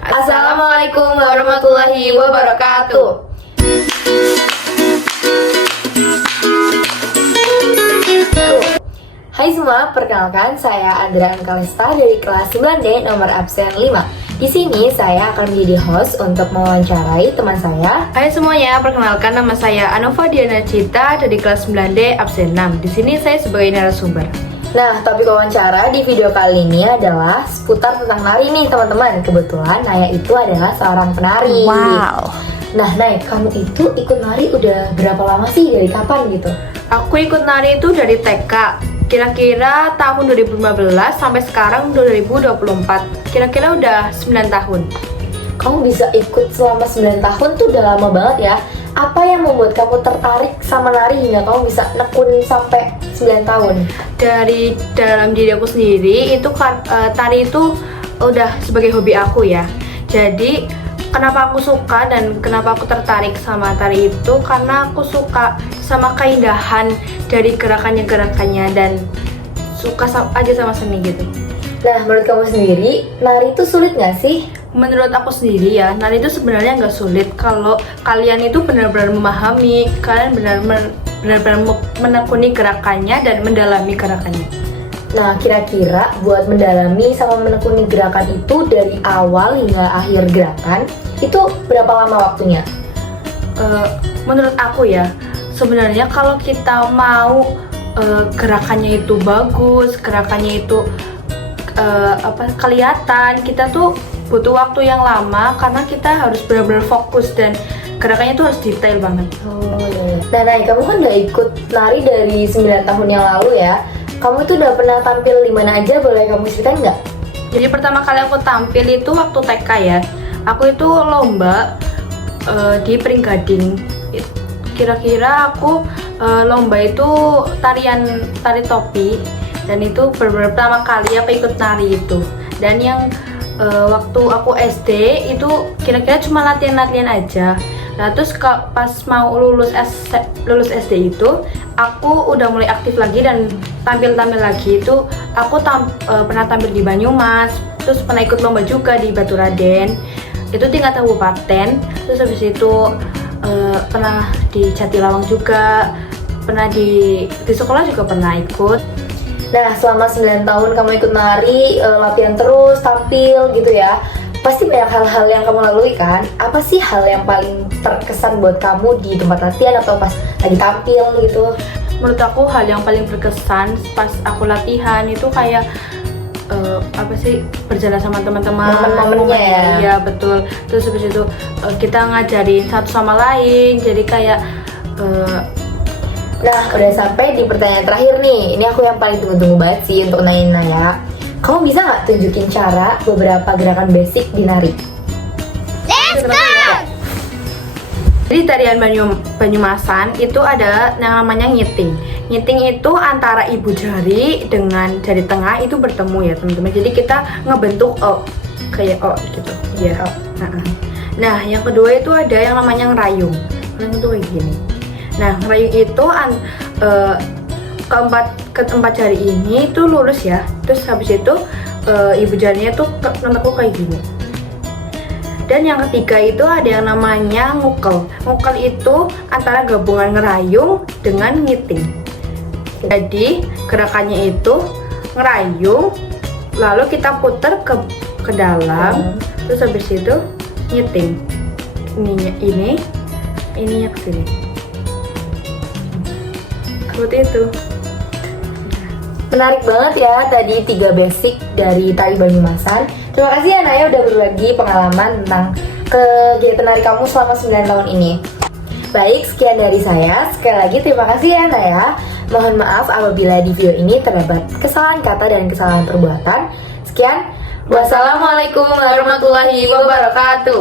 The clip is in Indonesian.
Assalamualaikum warahmatullahi wabarakatuh. Hai semua, perkenalkan saya Andra Kalista dari kelas 9D nomor absen 5. Di sini saya akan menjadi host untuk mewawancarai teman saya. Hai semuanya, perkenalkan nama saya Anova Diana Cita dari kelas 9D absen 6. Di sini saya sebagai narasumber. Nah, topik wawancara di video kali ini adalah seputar tentang nari nih teman-teman. Kebetulan Naya itu adalah seorang penari. Wow. Nah, Naya, kamu itu ikut nari udah berapa lama sih? Dari kapan gitu? Aku ikut nari itu dari TK. Kira-kira tahun 2015 sampai sekarang 2024. Kira-kira udah 9 tahun. Kamu bisa ikut selama 9 tahun tuh udah lama banget ya. Apa yang membuat kamu tertarik sama nari hingga kamu bisa nekun sampai 9 tahun? Dari dalam diri aku sendiri itu tari itu udah sebagai hobi aku ya. Jadi kenapa aku suka dan kenapa aku tertarik sama tari itu karena aku suka sama keindahan dari gerakannya dan suka aja sama seni gitu. Nah, menurut kamu sendiri, nari itu sulit nggak sih? Menurut aku sendiri ya, nari itu sebenarnya nggak sulit kalau kalian itu benar-benar memahami, kalian benar-benar menekuni gerakannya dan mendalami gerakannya. Nah, kira-kira buat mendalami sama menekuni gerakan itu dari awal hingga akhir gerakan, itu berapa lama waktunya? Menurut aku ya, sebenarnya kalau kita mau gerakannya itu bagus, gerakannya itu kelihatan, kita tuh butuh waktu yang lama karena kita harus benar-benar fokus dan gerakannya itu harus detail banget. Oh iya. Nah, Nay, kamu kan udah ikut nari dari 9 tahun yang lalu ya. Kamu tuh udah pernah tampil di mana aja, boleh kamu ceritain nggak? Jadi pertama kali aku tampil itu waktu TK ya. Aku itu lomba di Pringgading. Kira-kira aku lomba itu tari topi dan itu pertama kali aku ikut nari itu. Dan yang waktu aku SD itu kira-kira cuma latihan-latihan aja. Nah terus pas mau lulus SD itu aku udah mulai aktif lagi dan tampil-tampil lagi. Itu aku pernah tampil di Banyumas, terus pernah ikut lomba juga di Baturaden, itu tingkat kabupaten. Terus habis itu pernah di Jatilawang juga, pernah di sekolah juga pernah ikut. Nah, selama 9 tahun kamu ikut nari, latihan terus, tampil gitu ya. Pasti banyak hal-hal yang kamu lalui kan? Apa sih hal yang paling terkesan buat kamu di tempat latihan atau pas lagi tampil gitu? Menurut aku hal yang paling berkesan pas aku latihan itu kayak berjalan sama teman-teman, momen-momennya ya. Iya betul. Terus habis itu kita ngajarin satu sama lain, jadi kayak Nah, udah sampai di pertanyaan terakhir nih. Ini aku yang paling tunggu-tunggu banget sih untuk nanyain Naya. Kamu bisa nggak tunjukin cara beberapa gerakan basic di nari? Let's go! Jadi tarian Banyumasan itu ada yang namanya ngiting. Ngiting itu antara ibu jari dengan jari tengah itu bertemu ya teman-teman. Jadi kita ngebentuk O, kayak O gitu. Iya. Nah, yang kedua itu ada yang namanya ngerayung. Ngerayung itu kayak gini. Nah, ngerayung itu keempat jari ini tuh lurus ya. Terus habis itu ibu jarinya tuh menekuk kayak gini. Dan yang ketiga itu ada yang namanya ngukel. Ngukel itu antara gabungan ngerayung dengan ngiting. Jadi gerakannya itu ngerayung, lalu kita putar ke dalam, terus habis itu ngiting. Ininya ke sini. Seperti itu. Menarik banget ya tadi 3 basic dari tari Banyumasan. Terima kasih ya Naya udah berbagi pengalaman tentang kegiatan nari kamu selama 9 tahun ini. Baik, sekian dari saya. Sekali lagi terima kasih ya Naya. Mohon maaf apabila di video ini terdapat kesalahan kata dan kesalahan perbuatan. Sekian. Wassalamualaikum warahmatullahi wabarakatuh.